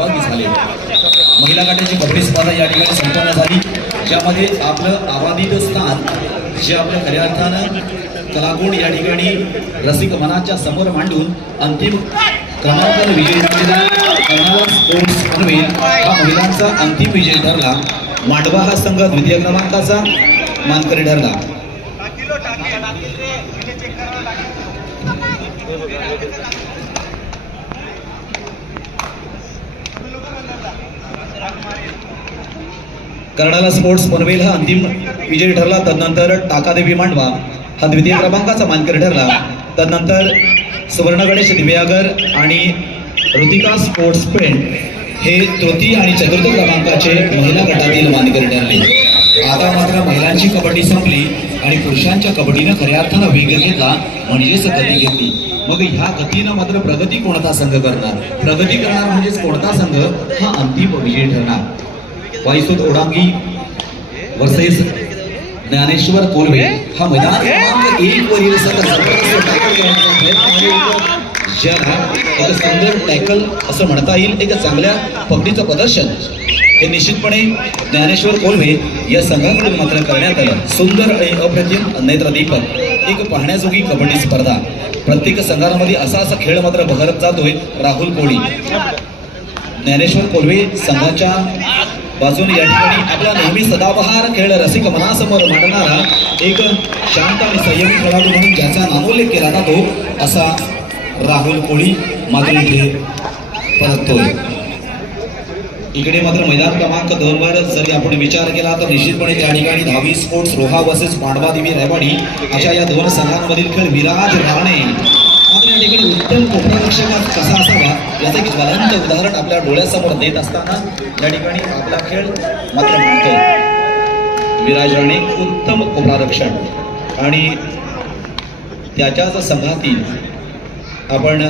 सहभागी झाले. महिला गटाची कबड्डी स्पर्धा या ठिकाणी संपन्न झाली. ज्यामध्ये आपलं आवादित स्थान जे आपल्या खऱ्या अर्थानं कलागुण या ठिकाणी रसिक मनाच्या समोर मांडून अंतिम क्रमांकाने विजय झालेला स्पोर्ट्स हा महिलांचा अंतिम विजय ठरला. मांडवा हा संघ द्वितीय क्रमांकाचा मानकरी ठरला. कर्णाला स्पोर्ट्स पनवेल हा अंतिम विजयी ठरला. तदनंतर टाकादेवी मांडवा हा द्वितीय क्रमांकाचा मानकरी ठरला. तदनंतर सुवर्ण गणेश दिव्यागर आणि ऋतिका स्पोर्ट्स पेंट हे तृतीय आणि चतुर्थ क्रमांकाचे महिला गटातील मानकरी ठरले. आता मात्र महिलांची कबड्डी संपली आणि पुरुषांच्या कबड्डीनं खऱ्या अर्थानं वेग घेतला म्हणजेच गती घेतली. मग ह्या गतीनं मात्र प्रगती कोणता संघ करणार? प्रगती करणार म्हणजेच कोणता संघ? हा अंतिम विजयी ठरणार. वाईसूत ओडांगी वर्सेस ज्ञानेश्वर कोलवे हा मैदान क्रमांक एक वरील सुंदर टॅकल असं म्हणता येईल. एक चांगल्या पगडीचं प्रदर्शन हे निश्चितपणे ज्ञानेश्वर कोल्हे या संघाकडून मात्र करण्यात आलं. सुंदर आणि अप्रतिम नेत्रदीपक. एक पाहण्याजोगी कबड्डी स्पर्धा. प्रत्येक संघामध्ये असा असा खेळ मात्र बहरत जातोय राहुल कोळी. ज्ञानेश्वर कोल्हे संघाच्या वाजून या ठिकाणी आपला नेहमी सदाबहार खेळ रसिक मनासमोर मांडणारा एक शांत आणि संयमी खेळाडू म्हणून ज्याचा नामोल्लेख केला जातो असा राहुल कोळी मात्र इथे परततोय. इकडे मात्र मैदान क्रमांक दोनवर जरी आपण विचार केला तर निश्चितपणे त्या ठिकाणी दहावी स्पोर्ट्स रोहा वर्सेस पांडवा देवी रायवाडी अशा या दोन संघांमधील खेळ विराज राणे मात्र या ठिकाणी उत्तम कोपरारक्षक कसा असावा याचं एक ज्वलंत उदाहरण आपल्या डोळ्यासमोर देत असताना या ठिकाणी आपला खेळ मात्र म्हणतो. विराज राणे उत्तम कोपरारक्षण आणि त्याच्याच संघातील आपण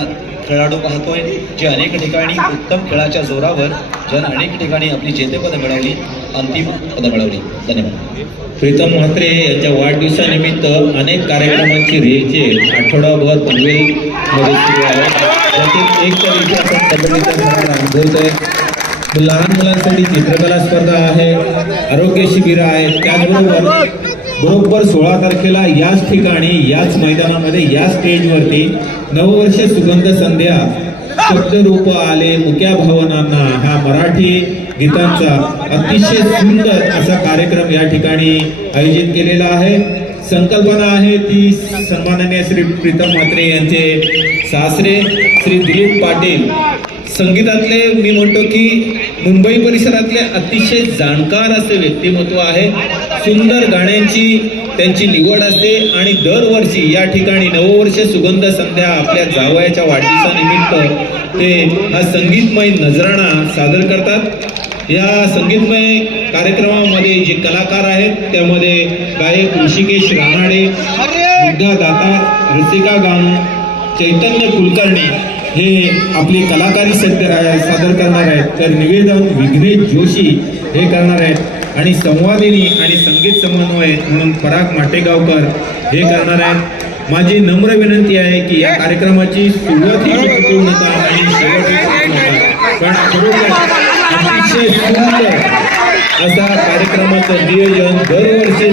खेळाडू पाहतोय जे अनेक ठिकाणी उत्तम खेळाच्या जोरावर जन अनेक ठिकाणी आपली जेतेपद मिळवली. अंतिम पद मिळवली धन्यवाद. प्रीतम म्हात्रे यांच्या वाढदिवसानिमित्त अनेक कार्यक्रमांची रेलचे आठवडाभर पनवेलमध्ये सुरू आहे. त्यातील एक तर इथे आपण कबड्डीचा अनुभवतोय लहान मुलांसाठी चित्रकला स्पर्धा आहे आरोग्य शिबिरं आहेत. त्याचबरोबर बरोबर सोळा तारखेला याच ठिकाणी याच मैदानामध्ये या स्टेजवरती नववर्ष सुगंध संध्या शब्दरूप आले मुक्या भावनांना. हा मराठी गीतांचा अतिशय सुंदर असा कार्यक्रम या ठिकाणी आयोजित केलेला आहे. संकल्पना आहे ती सन्माननीय श्री प्रीतम म्हात्रे यांचे सासरे श्री दिलीप पाटील. संगीतातले मी म्हणतो की मुंबई परिसरातले अतिशय जाणकार असे व्यक्तिमत्व आहे. सुंदर गाण्यांची त्यांची निवड असते आणि दरवर्षी या ठिकाणी नववर्ष सुगंध संध्या आपल्या जावयाच्या वाढदिवसानिमित्त ते हा संगीतमय नजराणा सादर करतात. या संगीतमय कार्यक्रमामध्ये जे कलाकार आहेत त्यामध्ये गायक ऋषिकेश रानाडे दाता दातार रसिका गानू चैतन्य कुलकर्णी हे आपली कलाकारी सत्य सादर करणार आहेत. तर निवेदन विघ्नेश जोशी हे करणार आहेत आणि संवादिनी आणि संगीत समन्वय म्हणून पराग माटेगावकर हे करणार आहेत. माझी नम्र विनंती आहे की या कार्यक्रमाची सुरुवात ही चुकवू नका आणि शेवट पण खरोखर अतिशय सुंदर असा कार्यक्रमाचं नियोजन दरवर्षी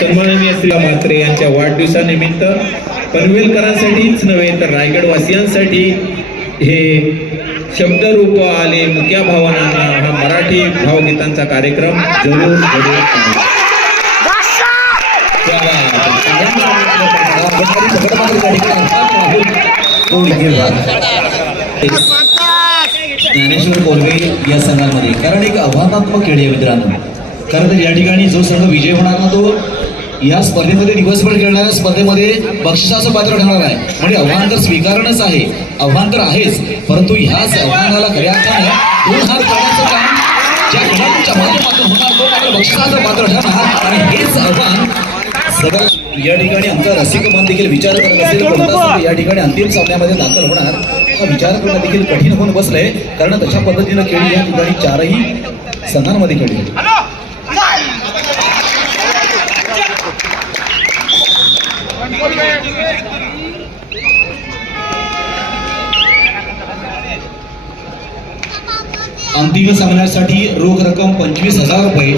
सन्माननीय श्री म्हात्रे यांच्या वाढदिवसानिमित्त पनवेलकरांसाठीच नव्हे तर रायगडवासियांसाठी हे शब्दरूप आले मुक्या भावनांना हा मराठी भावगीतांचा कार्यक्रम जरूर जरूर ज्ञानेश्वर कोलवे या संघांमध्ये. कारण एक आव्हानात्मक खेळ आहे मित्रांनो. कारण तर या ठिकाणी जो संघ विजय होणार ना तो या स्पर्धेमध्ये दिवसभर खेळणाऱ्या स्पर्धेमध्ये बक्षिसाचं पात्र ठरणार आहे. म्हणजे आव्हान तर स्वीकारणच आहे. आव्हान तर आहेच. परंतु ह्याच आव्हानाला खऱ्या अर्थानं दोन हात करण्याचं काम ज्या खेळाडूंच्या माध्यमातून होणार तो मात्र बक्षिसाचं पात्र ठरणार. आणि हेच आव्हान सगळं या ठिकाणी आमचा रसिक मन देखील विचार करत असेल या ठिकाणी अंतिम सामन्यामध्ये दाखल होणार? हा विचार करणं देखील कठीण होऊन बसलंय. कारण तशा पद्धतीनं खेळी या ठिकाणी चारही संघांमध्ये खेळली अंतिम सामन्यासाठी रोख रक्कम पंचवीस हजार रुपये.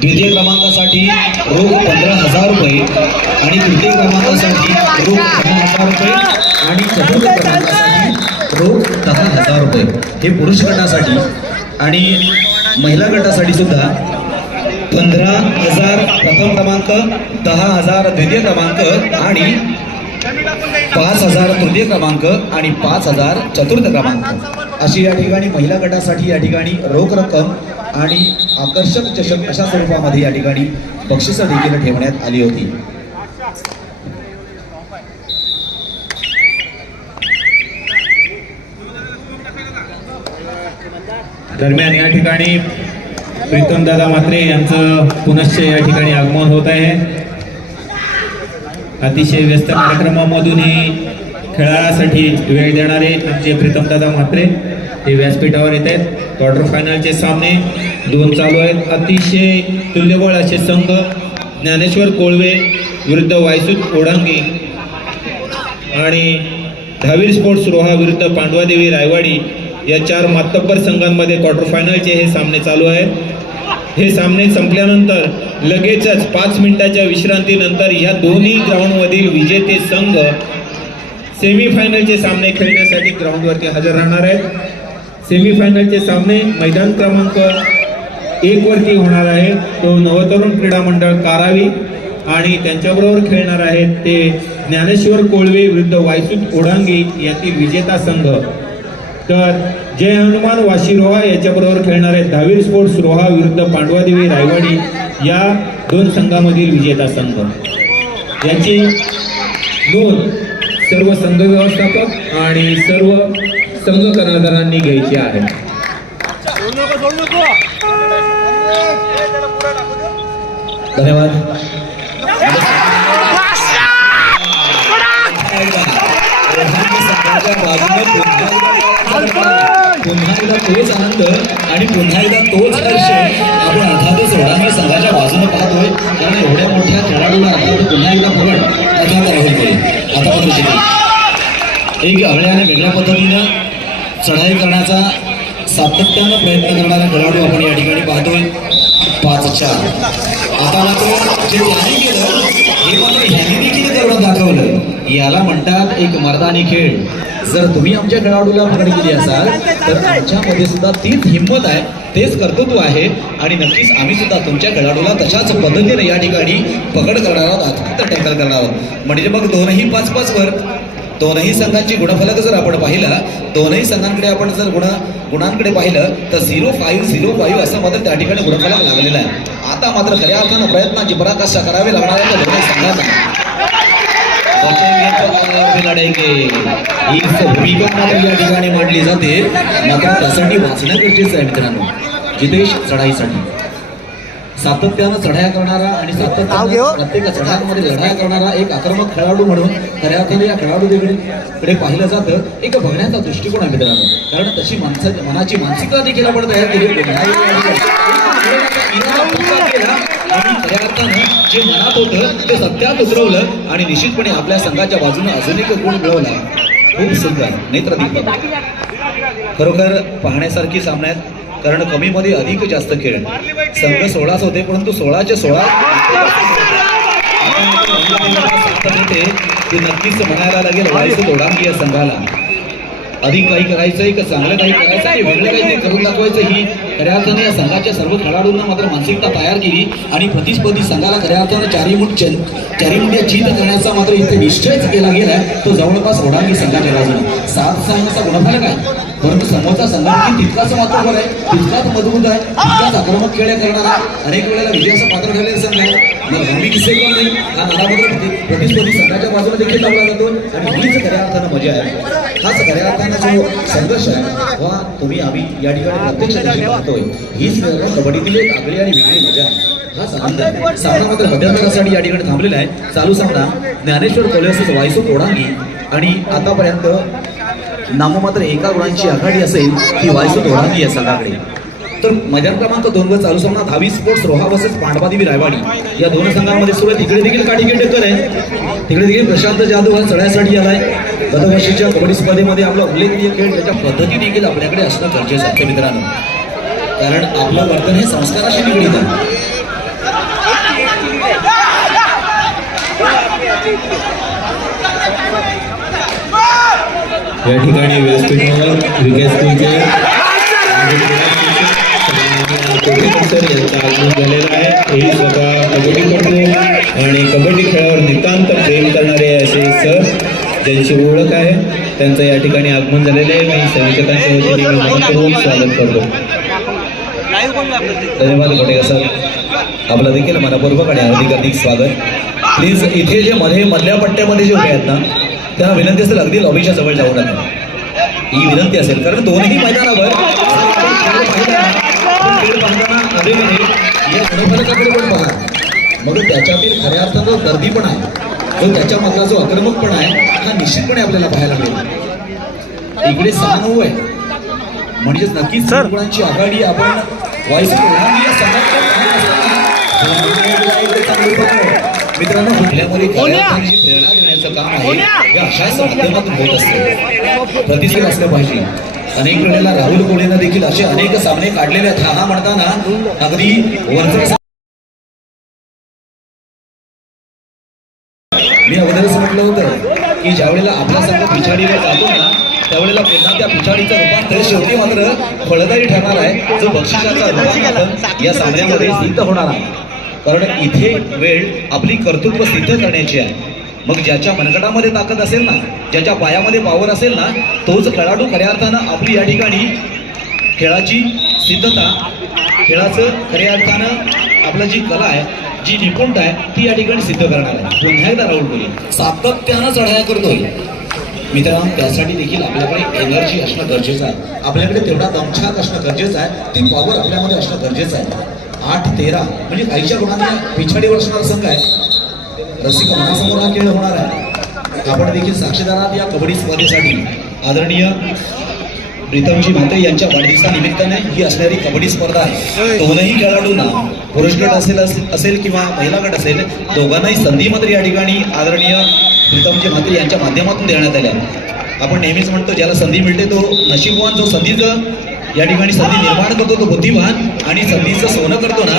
द्वितीय क्रमांकासाठी रोख पंधरा हजार रुपये. आणि तृतीय क्रमांकासाठी रोख दहा हजार रुपये. आणि चतुर्थ क्रमांकासाठी रोख दहा हजार रुपये हे पुरुष गटासाठी आणि महिला गटासाठी सुद्धा पंधरा हजार प्रथम क्रमांक दहा हजार द्वितीय क्रमांक आणि पाच हजार तृतीय क्रमांक आणि पाच हजार चतुर्थ क्रमांक. अशी या ठिकाणी महिला गटासाठी या ठिकाणी रोख रक्कम आणि आकर्षक चषक अशा स्वरूपामध्ये या ठिकाणी बक्षिसं देखील ठेवण्यात आली होती. दरम्यान या ठिकाणी प्रीतम दादा म्हात्रे यांचं पुनश्च या ठिकाणी आगमन होत आहे. अतिशय व्यस्त कार्यक्रमामधूनही खेळासाठी वेळ देणारे आमचे प्रीतम दादा म्हात्रे हे व्यासपीठावर येत आहेत. क्वार्टर फायनलचे सामने दोन चालू आहेत. अतिशय तुल्यबळ असे संघ ज्ञानेश्वर कोळवे विरुद्ध वायसूत ओढांगी आणि धावीर स्पोर्ट्स रोहा विरुद्ध पांडवादेवी रायवाडी या चार मातब्बर संघांमध्ये क्वार्टर फायनलचे हे सामने चालू आहेत. हे सामने संपल्यानंतर लगेचच पाच मिनिटाच्या विश्रांतीनंतर या दोन्ही ग्राउंडमधील विजेते संघ सेमीफायनलचे सामने खेळण्यासाठी ग्राउंडवरती हजर राहणार आहेत. सेमीफायनलचे सामने मैदान क्रमांक एक वरती होणार आहे तो नवतरुण क्रीडा मंडळ कारावी आणि त्यांच्याबरोबर खेळणार आहेत ते ज्ञानेश्वर कोळवे विरुद्ध वायसुद ओढांगे यातील विजेता संघ. तर जय हनुमान वाशी रोहा याच्याबरोबर खेळणारे आहेत दहावीर स्पोर्ट्स रोहा विरुद्ध पांडवादेवी रायवाडी या दोन संघामधील विजेता संघ. याची नोंद सर्व संघ व्यवस्थापक आणि सर्व संघ कर्णधारांनी घ्यायची आहे. धन्यवाद. संघाच्या बाजूने पुन्हा एकदा तोच आनंद आणि पुन्हा एकदा तोच हर्ष आपण अर्थातच ओढांगी संघाच्या बाजूने पाहतोय. कारण एवढ्या मोठ्या खेळाडूला अर्थात पुन्हा एकदा फगड अर्थात राहुल कोळी आता जिंकले. एक आगळ्या आणि वेगळ्या पद्धतीनं चढाई करण्याचा सातत्यानं प्रयत्न करणारा खेळाडू आपण या ठिकाणी पाहतोय. पाच चार. आता मात्र जे त्याने केलं हे मात्र ह्याने देखील करून दाखवलं. याला म्हणतात एक मर्दानी खेळ. जर तुम्ही आमच्या खेळाडूला पकड केली असाल तर आमच्यामध्ये सुद्धा तीच हिंमत आहे तेच कर्तृत्व आहे. आणि नक्कीच आम्ही सुद्धा तुमच्या खेळाडूला तशाच पद्धतीने या ठिकाणी पकड करणार आहोत अथात टॅकल करणार आहोत. म्हणजे मग दोनही पाच पाच वर. दोनही संघांची गुणफलक जर आपण पाहिला दोनही संघांकडे आपण जर गुण गुणांकडे पाहिलं तर झिरो फाईव्ह झिरो फाईव्ह असं मात्र त्या ठिकाणी गुणफलक लागलेला आहे. आता मात्र खऱ्या अर्थानं प्रयत्नांची पराकाष्ठा करावी लागणार आहे दोन्ही संघांना. बचाएंगे तो और भी लढेंगे ही भूमिका मात्र या ठिकाणी मांडली जाते. मात्र त्यासाठी वाचणं गरजेचं आहे मित्रांनो. जितेश चढाईसाठी. सातत्यानं चढाया करणारा आणि सातत्यानं प्रत्येक चढायांमध्ये लढाया करणारा एक आक्रमक खेळाडू म्हणून खऱ्या अर्थाने या खेळाडू कडे पाहिलं जातं. एक बघण्याचा दृष्टिकोन आहे मित्रांनो. कारण तशी माणसा मनाची मानसिकता देखील आपण तयार केली. आणि खऱ्या अर्थानं जे मनात होतं ते सत्यात उतरवलं आणि निश्चितपणे आपल्या संघाच्या बाजूने अजून एक गुण मिळवला. खूप सुंदर. नेत्रदीपक खरोखर पाहण्यासारखी सामन्यात कारण कमीमध्ये अधिक जास्त खेळ. संघ सोळाच होते परंतु सोळाच्या सोळा ते नक्कीच म्हणायला लागेल वायसू दोडांगी या संघाला. अधिक काही करायचंय का? चांगलं काही करायचं आहे वेगळं काही करून दाखवायचं ही खऱ्या अर्थाने या संघाच्या सर्व खेळाडूंना मात्र मानसिकता तयार केली आणि प्रतिस्पर्धी संघाला खऱ्या अर्थानं चारी मुठ चारी जीत करण्याचा मात्र इथे निश्चयच केला गेलाय. तो जवळपास ओढांगी संघाच्या बाजूने. सात संघाचा गुणफलक आहे. परंतु समोरचा संघ तितकाच मात्र बरं आहे तितकाच मजबूत आहे तितकाच आक्रमक खेळ करणारा अनेक वेळेला विजयाचं पात्र ठरलेला संघ आहे. मग आम्ही किस्से कोण नाही? हा नारा प्रतिस्पर्धी संघाच्या बाजूला देखील लावला जातो आणि हीच खऱ्या अर्थानं मजा आहे. हाच खऱ्या अर्थानं जो संघर्ष आहे वा तुम्ही आम्ही या ठिकाणी प्रत्यक्ष देखील पाहतोय. हीच कबड्डीतील एक आगळी आणि वेगळी मजा आहे. हाच आनंद आहे सामना मात्र मध्यंतरासाठी या ठिकाणी थांबलेला आहे. चालू सामना ज्ञानेश्वर कोल्हास वायसो कोडांगी आणि आतापर्यंत नाममात्र एका गुणांची आघाडी असेल ती वायसो कोडांगी या संघाकडे. तर मैदान क्रमांक दोन वर चालू सामना धावी स्पोर्ट्स रोहा वर्सेस पांडवादेवी रायवाडी या दोन संघांमध्ये सुरू आहे तिकडे देखील काठी टक्कर आहे. तिकडे देखील प्रशांत जाधव हा चढायसाठी आलाय. गतवर्षीच्या कबड्डी स्पर्धेमध्ये आपला उल्लेखनीय खेळ त्याच्या पद्धती देखील आपल्याकडे असणं गरजेचं आहे मित्रांनो. कारण आपलं वर्तन हे संस्काराशी निगडीत आहे. या ठिकाणी व्यासपीठावर क्रिकेट स्कूलचे कोटेकर सर यांचा आगमन झालेला आहे हे स्वतः कबड्डीपटू आणि कबड्डी खेळावर नितांत प्रेम करणारे असे सर ज्यांची ओळख आहे त्यांचं या ठिकाणी आगमन झालेलं आहे मी संयोजकांच्या वतीने मनपूर्वक स्वागत करतो धन्यवाद कोटेकर सर आपलं देखील मनपूर्वक आणि हार्दिक हार्दिक स्वागत प्लीज इथे जे मध्ये मधल्या पट्ट्यामध्ये जे उभे आहेत ना त्यांना विनंती असेल अगदी लॉबीच्या जवळ जाऊ नका ही विनंती असेल कारण दोन्ही मैदानावर पण मग त्याच्यातील खऱ्या अर्थानं गर्दी पण आहे तो त्याच्यामधला जो आक्रमकपणा आहे हा निश्चितपणे आपल्याला पाहायला मिळेल. इकडे सहा नऊ आहे. म्हणजेच नक्कीच गुणांची आघाडी आपण व्हायची असताना मित्रांनो कुठल्यामध्ये खेळाडूंची प्रेरणा देण्याचं काम आहे. हे अशाच माध्यमातून होत असते. प्रतिसाद असलं पाहिजे. अनेक वेळेला राहुल कोळेनं देखील असे अनेक सामने काढलेले आहेत. हा हा म्हणताना अगदी वरचं मी अगोदरच म्हटलं होतं की ज्या वेळेला आपला संघ पिछाडीवर जातो ना त्यावेळेला पुन्हा त्या पिछाडीचं रूपांतर शेवटी मात्र फळदायी ठरणार आहे. जो बक्षिसाचा रूपांतर या सामन्यामध्ये सिद्ध होणार आहे. कारण इथे वेळ आपली कर्तृत्व सिद्ध करण्याची आहे. मग ज्याच्या मनगटामध्ये ताकद असेल ना ज्याच्या पायामध्ये पावर असेल ना तोच खेळाडू खऱ्या अर्थानं आपली या ठिकाणी खेळाची सिद्धता खेळाचं खऱ्या अर्थानं आपलं जी कला आहे जी निपुणता आहे ती या ठिकाणी सिद्ध करणार आहे. पुन्हा एकदा राहुल कोहली सातत्यानं चढाया करतोय. मित्रांनो त्यासाठी देखील आपल्याकडे एनर्जी असणं गरजेचं आहे. आपल्याकडे तेवढा दमछाक असणं गरजेचं आहे. ती पॉवर आपल्यामध्ये असणं गरजेचं आहे. आठ तेरा म्हणजे काहीच्या गुणांना पिछाडीवर असणारा संघ आहे. रसिक मनासमोर हा खेळ होणार आहे. आपण देखील साक्षीदार आहात या कबड्डी स्पर्धेसाठी. आदरणीय प्रीतमजी म्हात्रे यांच्या वाढदिवसानिमित्ताने ही असणारी कबड्डी स्पर्धा आहे. दोनही खेळाडूंना पुरुष गट असेल असेल किंवा महिला गट असेल दोघांनाही संधी मात्र या ठिकाणी आदरणीय प्रीतमजी म्हात्रे यांच्या माध्यमातून देण्यात आल्या. आपण नेहमीच म्हणतो ज्याला संधी मिळते तो नशीबवान जो संधीचं या ठिकाणी संधी निर्माण करतो तो बुद्धिमान आणि संधीचं सोनं करतो ना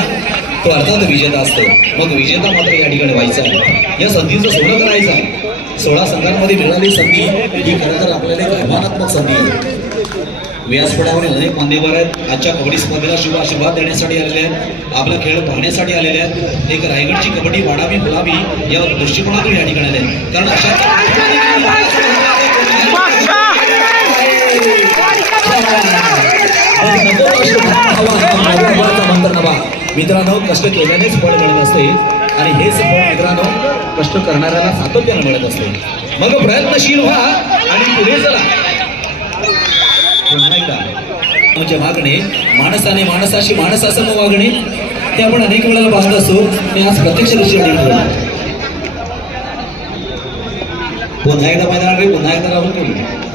तो अर्थात विजेता असतो. मग विजेता मात्र या ठिकाणी व्हायचा आहे या संधीचं सोनं करायचं आहे. सोळा संघांमध्ये मिळालेली संधी ही खरं तर आपल्याला एक अभिमानात्मक संधी आहे. व्यासपीठावरील अनेक मान्यवर आहेत. आजच्या कबड्डी स्पर्धेला शुभ आशीर्वाद देण्यासाठी आलेले आहेत. आपला खेळ पाहण्यासाठी आलेले आहेत. एक रायगडची कबड्डी वाढावी फुलावी या दृष्टिकोनातून या ठिकाणी आले आहेत. कारण अशा मित्रांनो कष्ट केल्यानेच फळ मिळत असते. आणि हेच फळ मित्रांनो कष्ट करणाऱ्याला सातत्यानं मिळत असते. मग प्रयत्नशील व्हा आणि पुढे चला. पुन्हा म्हणजे मागणे माणसाने माणसाशी माणसासम वागणे ते आपण अनेक वेळेला पाहत असतो. मी आज प्रत्यक्ष दृष्टीने पुन्हा एकदा मैदान रे पुन्हा एकदा राहून कोहली.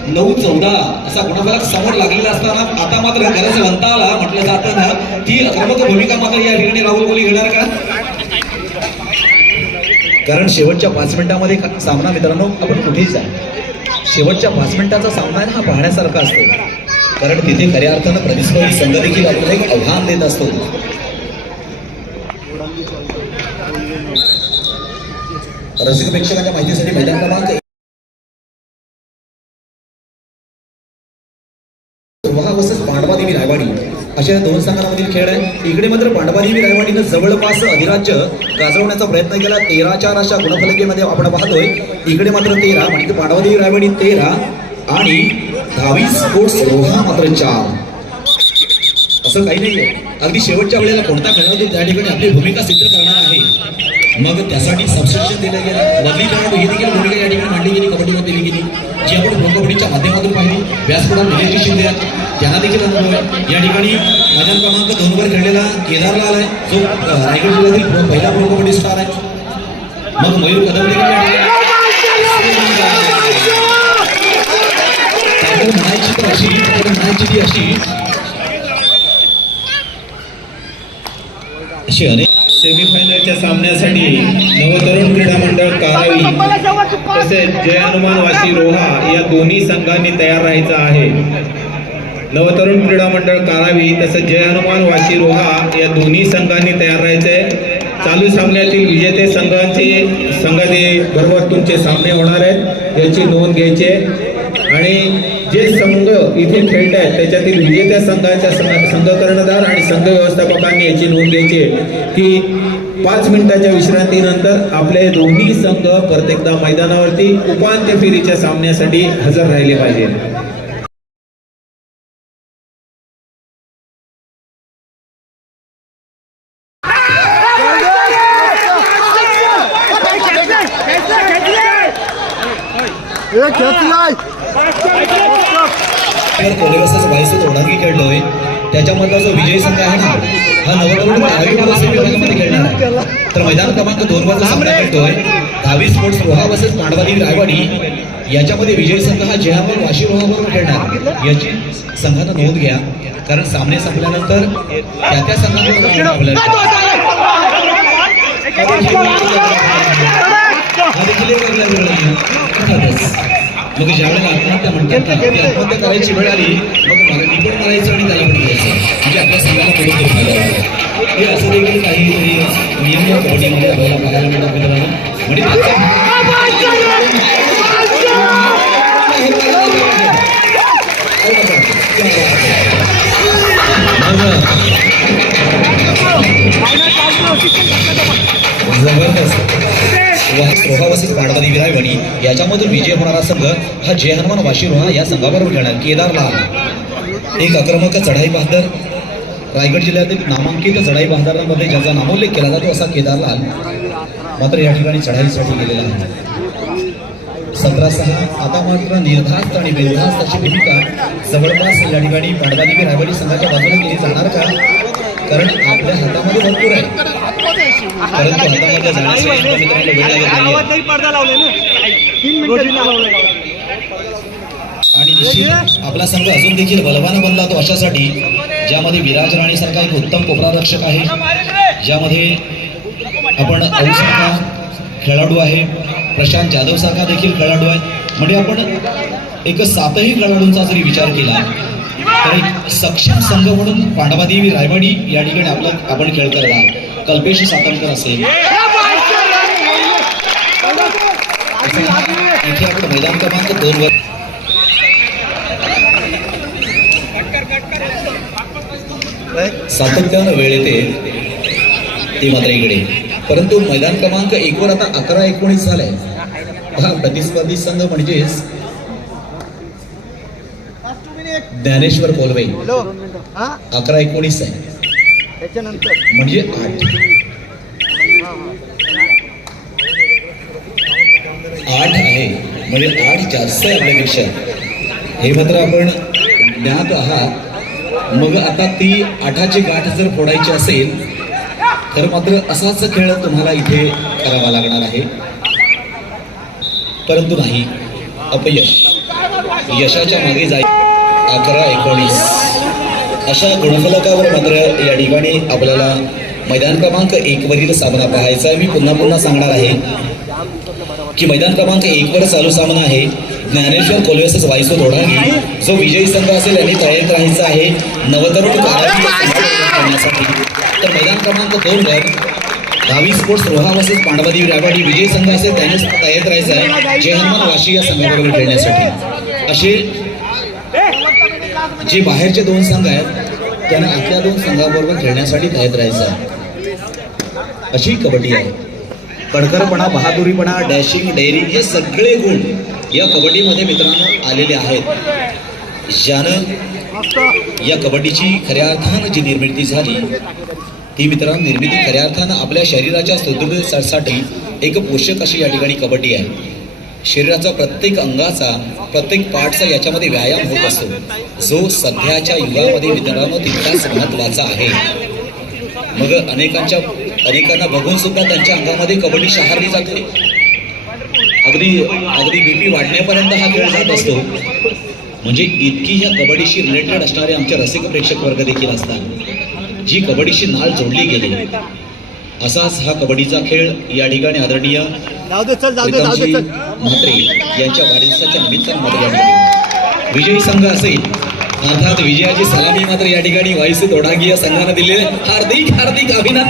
नऊ चौदा असा गुणफलक समोर लागलेला असताना आता मात्र गरज म्हणता आला म्हटलं जातं ना. ती आक्रमक भूमिका मात्र या ठिकाणी राहुल कोहली घेणार का? कारण शेवटच्या पाच मिनिटामध्ये सामना मित्रांनो आपण कुठेही जा शेवटच्या पाच मिनिटाचा सामना आहे हा पाहण्यासारखा असतो. कारण तिथे खऱ्या अर्थानं प्रतिस्पर्धी संघ देखील आपल्याला एक आव्हान देत असतो. रसिक प्रेक्षकांच्या माहितीसाठी मैदान क्रमांक अशा दोन संघांमधील खेळ आहे. इकडे मात्र पांडवारी रायवाडीनं जवळपास अधिराज्य गाजवण्याचा प्रयत्न केला. तेरा चार अशा गुणफलकेमध्ये आपण पाहतोय. इकडे मात्र तेरा म्हणजे पांडवादेवी रायवाडी तेरा आणि दहावी स्पोर्ट्स रोहा मात्र चार असं काही नाहीये. अगदी शेवटच्या वेळेला कोणता खेळाडू त्या ठिकाणी आपली भूमिका सिद्ध करणार आहे? मग त्यासाठी सबस्क्रिप्शन दिलं गेलं खेळाडू ही देखील भूमिका या ठिकाणी मांडली गेली कबड्डीमध्ये दिली गेली जी आपण प्रो कबड्डीच्या माध्यमातून पाहिली व्यासपीठात निलेश शिंदे त्यांना देखील अनुभव आहे या ठिकाणी मैदान क्रमांक दोन वर खेळलेला केदार लाल आहे जो रायगड जिल्ह्यातील पहिला प्रो कबड्डी स्टार आहे मग मयूर कदम देखील म्हणायची अशी म्हणायची ती अशी अशी अनेक सेमीफायनलच्या सामन्यासाठी नवतरुण क्रीडा मंडळ कारावी तसेच जय हनुमान वाशी रोहा या दोन्ही संघांनी तयार राहायचं आहे. नवतरुण क्रीडा मंडळ कारावी तसेच जय हनुमान वाशी रोहा या दोन्ही संघांनी तयार राहायचंय चालू सामन्यातील विजेते संघांचे संघाचे बरोबर तुमचे सामने होणार आहेत याची नोंद घ्यायची आणि जे संघ इथे खेळत आहेत त्याच्यातील विजेत्या संघाच्या संघ संघ कर्णधार आणि संघ व्यवस्थापकांनी याची नोंद घ्यायची आहे की पाच मिनिटाच्या विश्रांतीनंतर आपले दोन्ही संघ प्रत्येकदा मैदानावरती उपांत्य फेरीच्या सामन्यासाठी हजर राहिले पाहिजे कोलेवसच वायसूत ओढांगी खेळलोय त्याच्यामधला जो विजयी संघ आहे ना हा सेमीफायनलमध्ये खेळणार आहे. तर मैदान क्रमांक दोन वरचा सामना खेळतोय. दहावी स्पोर्ट्स रोहा वर्सेस पांडवादेवी रायवाडी. याच्यामध्ये विजयी संघ हा जयामल वाशी रोहाबरोबर खेळणार. याची संघानं नोंद घ्या. कारण सामने संपल्यानंतर त्या त्या संघाबरोबर मग ज्यावेळेला आत्महत्या म्हणतात आत्महत्या करायची वेळ आली मग मला मी पण करायचं आणि त्याला पण द्यायचं म्हणजे आपल्या संघाला होतो. हे असं देखील काहीतरी नियम या कबड्डीमध्ये आपल्याला पाहायला मिळतात मित्रांनो म्हणजे जबरदस्त. रोहा वसीच पाडवादी विरायवाडी याच्यामधून विजय होणारा संघ हा जय हनुमान वाशिरोहा या संघाबरोबर खेळणार. केदारला एक आक्रमक चढाई बहादर. रायगड जिल्ह्यातील नामांकित चढाई बहादरांमध्ये ज्याचा नामोल्लेख केला जातो असा केदारलाल मात्र या ठिकाणी चढाईसाठी गेलेला आहे. सतरा सहा आता मात्र निर्धास्त आणि बेधास्त अशी भूमिका जवळपास या ठिकाणी पाडवादेवी रायगडी संघाच्या बाजूने केली जाणार का? कारण आपल्या हातामध्ये भरपूर आहे. परंतु हातामध्ये जाण्यासाठी आमच्या मित्रांना वेळ लागत नाहीये. पडदा लावले ना? तीन मिनिटं आणि निश्चित आपला संघ अजून देखील बलवान बनला तो अशासाठी ज्यामध्ये विराज राणेसारखा एक उत्तम कोपरा रक्षक आहे ज्यामध्ये आपण औसारखा खेळाडू आहे प्रशांत जाधव सारखा देखील खेळाडू आहे. म्हणजे आपण एक सातही खेळाडूंचा जरी विचार केला तर एक सक्षम संघ म्हणून पांडवादेवी रायवाडी या ठिकाणी आपला आपण खेळ करणार. कल्पेश सातमकर असेल. इथे आपण मैदान क्रमांक दोन वर सातत्यानं वेळ येते. ती मात्र इकडे. परंतु मैदान क्रमांक एक वर आता अकरा एकोणीस झालाय. हा प्रतिस्पर्धी संघ म्हणजेच ज्ञानेश्वर कोलवे अकरा एकोणीस आहे. त्याच्यानंतर? म्हणजे आठ. आठ आहे. म्हणजे आठ जास्त आहे आपल्यापेक्षा. हे मात्र आपण ज्ञात आहात. मग आता ती आठाची गाठ जर फोडायची असेल तर मात्र असाच खेळ तुम्हाला इथे करावा लागणार आहे. परंतु नाही. अपयश. यशाच्या मागे जाईल अकरा एकोणीस. अशा गुणफलकावर मात्र या ठिकाणी आपल्याला मैदान क्रमांक एक वरील सामना पाहायचा आहे. मी पुन्हा पुन्हा सांगणार आहे की मैदान क्रमांक एक वर चालू सामना आहे. ज्ञानेश्वर कोल्वेसच वायसो धोडांगी जो विजयी संघ असेल यांनी तयारीत राहायचा आहे. नवतरुण करण्यासाठी. तर मैदान क्रमांक दोन वर दहावी स्पोर्ट्स रोहा वसेस पांडवादेवी राबाडी विजयी संघ असेल त्यानेच तयार राहायचं आहे. जय हनुमान वाशी या संघाबरोबर खेळण्यासाठी. असे जे बाहेरचे दोन संघ आहेत त्यांना आतल्या दोन संघाबरोबर खेळण्यासाठी तयार राहायचं आहे. अशी कबड्डी आहे. कडकरपणा बहादुरीपणा डॅशिंग डेअरिंग हे सगळे गुण या कबड्डीमध्ये मित्रांनो आलेले आहेत. ज्यानं या कबड्डीची खऱ्या अर्थानं जी निर्मिती झाली ती मित्रांनो निर्मिती खऱ्या अर्थानं आपल्या शरीराच्या सुदृढतेसाठी एक पोषक अशी या ठिकाणी कबड्डी आहे. शरीराचा प्रत्येक अंगाचा प्रत्येक पार्टचा याच्यामध्ये व्यायाम होत असतो. जो सध्याच्या युगामध्ये मित्रांनो तितकाच महत्त्वाचा आहे. मग अनेकांच्या अनेकांना बघून सुद्धा त्यांच्या अंगामध्ये कबड्डी शहारली जाते. अगदी अगदी बीपी वाढण्यापर्यंत हा खेळ जात असतो. म्हणजे इतकी ह्या कबड्डीशी रिलेटेड असणारे आमचे रसिक प्रेक्षक वर्ग देखील असतात. जी कबड्डीशी नाळ जोडली गेली. असाच हा कबड्डीचा खेळ या ठिकाणी आदरणीय म्हात्रे यांच्या वाढदिवसाच्या निमित्तानं. विजयी संघ असेल अर्थात विजयाची सलामी मात्र या ठिकाणी वायुसे तोडागी या संघानं दिलेली. हार्दिक हार्दिक अभिनंदन